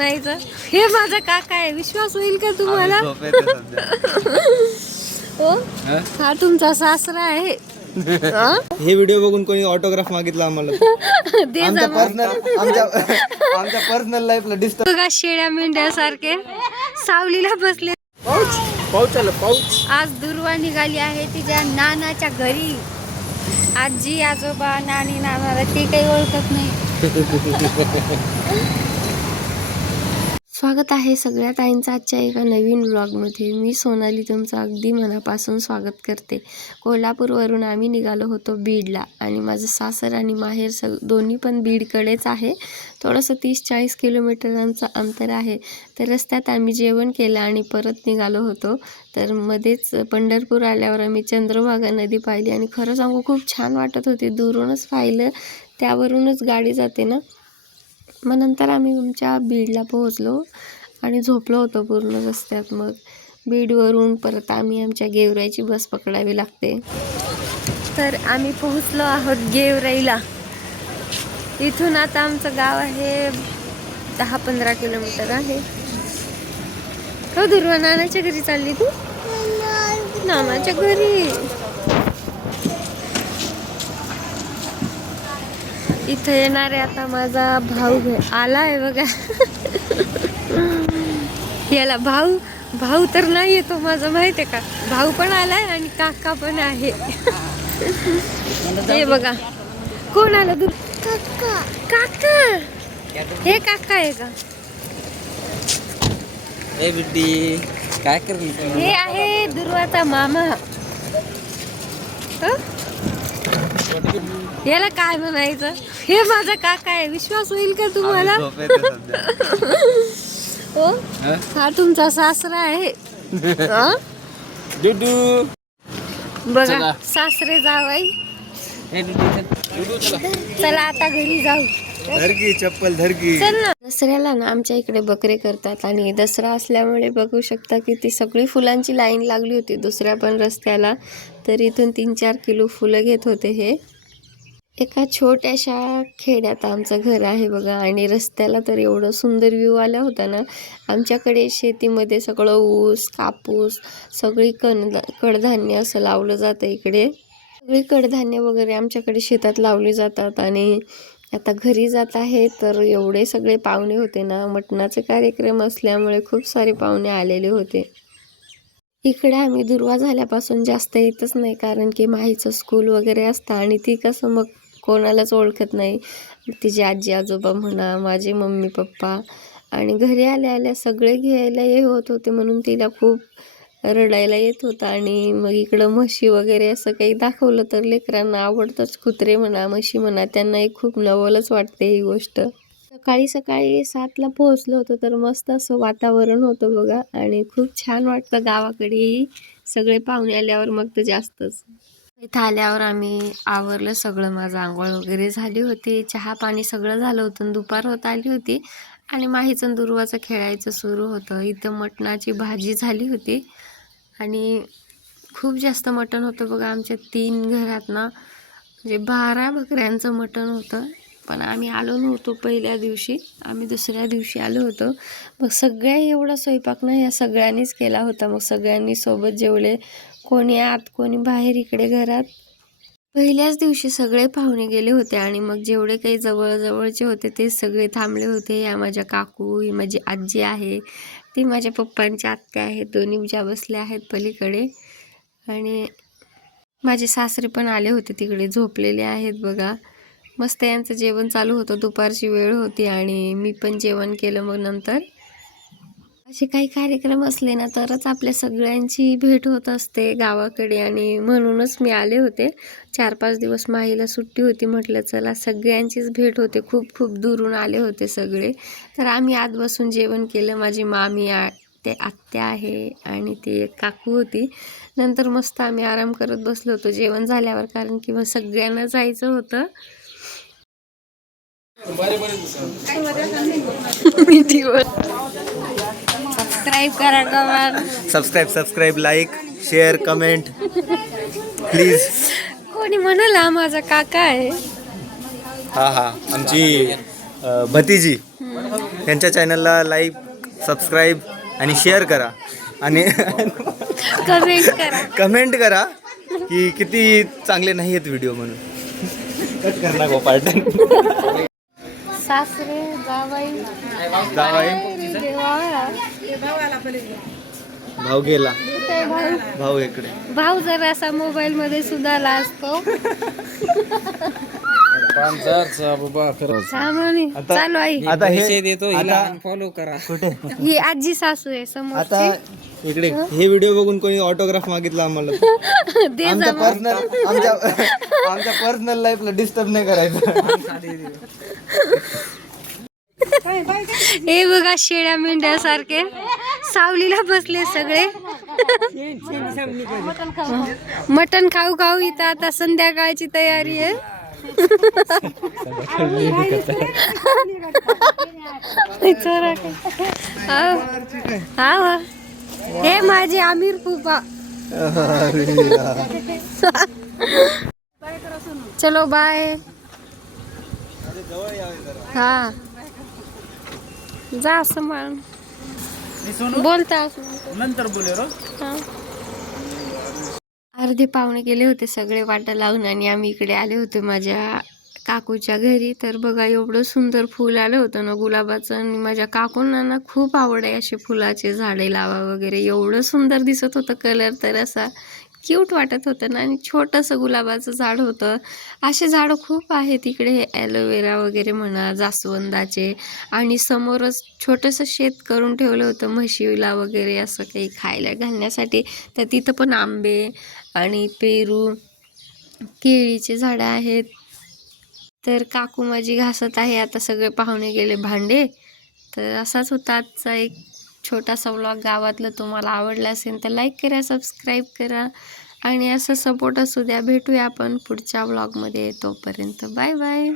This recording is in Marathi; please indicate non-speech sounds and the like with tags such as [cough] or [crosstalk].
हे माझा काका आहे. विश्वास होईल का तुम्हाला. [laughs] हो? हा? हा तुमचा सासरा आहे. हा? हे व्हिडिओ बघून कोणी ऑटोग्राफ मागितला आम्हाला? [laughs] आमच्या. पर्सनल आमच्या आमच्या पर्सनल लाईफला डिस्टर्ब बघा शेळ्या मेंढ्यासारखे. सावलीला बसले. पाऊच. पाऊच आलं पाऊच. आज दुर्वा निघाली आहे तिच्या नानाच्या घरी. आजी आजोबा नानी नानाला ते काही ओळखत नाही. [laughs] स्वागत आहे सगळ्या ताईंचं आजच्या एका नवीन ब्लॉगमध्ये मी सोनाली तुमचं अगदी मनापासून स्वागत करते. कोल्हापूरवरून आम्ही निघालो होतो बीडला आणि माझं सासर आणि माहेर सग दोन्ही पण बीडकडेच आहे. थोडंसं तीस चाळीस किलोमीटरांचं अंतर आहे. तर रस्त्यात आम्ही जेवण केलं आणि परत निघालो होतो. तर मध्येच पंढरपूर आल्यावर आम्ही चंद्रभागा नदी पाहिली आणि खरं सांगू खूप छान वाटत होती. दुरूनच पाहिलं त्यावरूनच गाडी जाते ना. मग नंतर आम्ही आमच्या बीडला पोहोचलो आणि झोपलो होतो पूर्ण रस्त्यात मग. बीडवरून परत आम्ही आमच्या गेवराईची बस पकडावी लागते. तर आम्ही पोहोचलो आहोत गेवराईला. इथून आता आमचं गाव आहे दहा पंधरा किलोमीटर आहे. हो दुर्वा नानाच्या घरी चालली तू? नानाच्या घरी. इथं येणार आहे आता माझा भाऊ आला आहे बघा. याला भाऊ भाऊ तर नाही येतो माझं माहिती आहे का? भाऊ पण आलाय आणि काका पण आहे. हे बघा. कोण आलं दूर? काका. काका. हे काका आहे का? काय हे आहे दुर्वाचा मामा. हं? याला काय म्हणायचं? हे माझा काका आहे. विश्वास होईल का तुम्हाला. हो? हा? तुमचा सासरा आहे. बघा. सासरे जावाई. चला आता घरी जाऊ. धरकी चप्पल धरकी चल ना. दसऱ्याला ना आमच्या इकडे बकरे करतात आणि दसरा असल्यामुळे बघू शकता की ती सगळी फुलांची लाईन लागली होती दुसऱ्या पण रस्त्याला. तर इथून तीन चार किलो फुलं घेत होते हे. एका छोट्याशा खेड्यात आमचं घर आहे बघा आणि रस्त्याला तर एवढं सुंदर व्ह्यू आला होता ना. आमच्याकडे शेतीमध्ये सगळं ऊस कापूस सगळी कण कडधान्य असं लावलं जातं इकडे. सगळी कडधान्य वगैरे आमच्याकडे शेतात लावली जातात आणि आता घरी जात आहे तर एवढे सगळे पाहुणे होते ना मटणाचे कार्यक्रम असल्यामुळे खूप सारे पाहुणे आलेले होते. इकडे आम्ही दुर्वा झाल्यापासून जास्त येतच नाही कारण की माहीचं स्कूल वगैरे असतं आणि ती कसं मग कोणालाच ओळखत नाही. तिची आजी आजोबा म्हणा माझे मम्मी पप्पा आणि घरी आल्या आल्या सगळे घ्यायला हे होत होते म्हणून तिला खूप रडायला येत होतं आणि मग इकडं म्हशी वगैरे असं काही दाखवलं तर लेकरांना आवडतंच. कुत्रे म्हणा म्हशी म्हणा त्यांनाही खूप नवलच वाटते ही गोष्ट. सकाळी सकाळी सातला पोहोचलो होतो तर मस्त असं वातावरण होतं बघा आणि खूप छान वाटतं गावाकडेही सगळे पाहुणे आल्यावर मग तर जास्तच. इथं आल्यावर आम्ही आवरलं सगळं माझं आंघोळ वगैरे झाली होती. चहा पाणी सगळं झालं होतं आणि दुपार होत आली होती आणि माहीचं दुर्वाचं खेळायचं सुरू होतं. इथं मटणाची भाजी झाली होती. आणि खूप जास्त मटण होतं बघा. आमच्या तीन घरात ना म्हणजे बारा बकऱ्यांचं मटण होतं. पण आम्ही आलो नव्हतो पहिल्या दिवशी. आम्ही दुसऱ्या दिवशी आलो होतो. मग सगळ्या एवढा स्वयंपाक ना ह्या सगळ्यांनीच केला होता. मग सगळ्यांनी सोबत जेवले. कोणी आत कोणी बाहेर इकडे घरात. पहिल्याच दिवशी सगळे पाहुणे गेले होते आणि मग जेवढे काही जवळजवळचे होते ते सगळे थांबले होते. या माझ्या काकू ही माझी आजी आहे. ती माझ्या पप्पांच्या आत्या आहेत. दोन्ही ज्या बसल्या आहेत पलीकडे. आणि माझे सासरे पण आले होते तिकडे झोपलेले आहेत बघा. मस्त यांचं जेवण चालू होतं. दुपारची वेळ होती आणि मी पण जेवण केलं मग नंतर. असे काही कार्यक्रम असले ना तरच आपल्या सगळ्यांची भेट होत असते गावाकडे. आणि म्हणूनच मी आले होते. चार पाच दिवस माहीला सुट्टी होती म्हटलं चला सगळ्यांचीच भेट होते. खूप खूप दुरून आले होते सगळे. तर आम्ही आत बसून जेवण केलं. माझी मामी आ ते आत्या आहे आणि ती एक काकू होती. नंतर मस्त आम्ही आराम करत बसलो होतो. जेवण झाल्यावर कारण की मग सगळ्यांना जायचं होतं. [laughs] सबस्क्राईब करा comment subscribe subscribe like share comment please कोणी म्हणाला हा माझा काका आहे? हा हा. आमची अ, भतीजी. त्यांच्या चॅनलला लाईक सबस्क्राईब आणि शेअर करा. आणि कमेंट करा. कमेंट करा की किती चांगले नाही आहेत व्हिडिओ म्हणून. कट कर ना गोपाळ सासरे जावाई जावाई. भाऊ गेला. भाऊ? इकडे. भाऊ जर असा मोबाईल मध्ये सुद्धा. आता- चालू आहे. आता हे देतो आता फॉलो करा. कुठे? ही आजी सासू आहे समोर आता इकडे. हे व्हिडिओ बघून कोणी ऑटोग्राफ मागितला आम्हाला? [laughs] दे आमच्या. पर्सनल आमच्या आमच्या पर्सनल लाईफला डिस्टर्ब नाही करायचं. हे बघा शेळ्या मेंढ्या सारखे सावलीला बसले सगळे. मटन खाऊ खाऊ इथं आता संध्याकाळची तयारी आहे. हाव. हे माझे आमिर पुपा चलो बाय हा. जा सांभाळ बोलता असं. नंतर बोले. अर्धे पाहुणे गेले होते सगळे वाटा लावून आणि आम्ही इकडे आले होते माझ्या काकूच्या घरी. तर बघा एवढं सुंदर फुल आलं होतं ना गुलाबाचं आणि माझ्या काकूंना ना खूप आवड आहे असे फुलाचे झाडे लावा वगैरे. एवढं सुंदर दिसत होतं कलर तर असा. क्यूट वाटत होतं ना. आणि छोटंसं गुलाबाचं झाड होतं. असे झाडं खूप आहेत इकडे ॲलोवेरा वगैरे म्हणा जास्वंदाचे. आणि समोरच छोटंसं शेत करून ठेवलं होतं म्हशीला वगैरे असं काही खायला घालण्यासाठी. तर तिथं पण आंबे आणि पेरू केळीचे झाडं आहेत. तर काकू माझी घासत आहे. आता सगळे पाहुणे गेले भांडे. तर असाच होता आजचा एक छोटासा व्लॉग गावातलं तुम्हाला आवडला असेल तर लाईक करा सबस्क्राईब करा आणि असं सपोर्ट असू द्या. भेटूया आपण पुढच्या व्लॉगमध्ये तोपर्यंत बाय बाय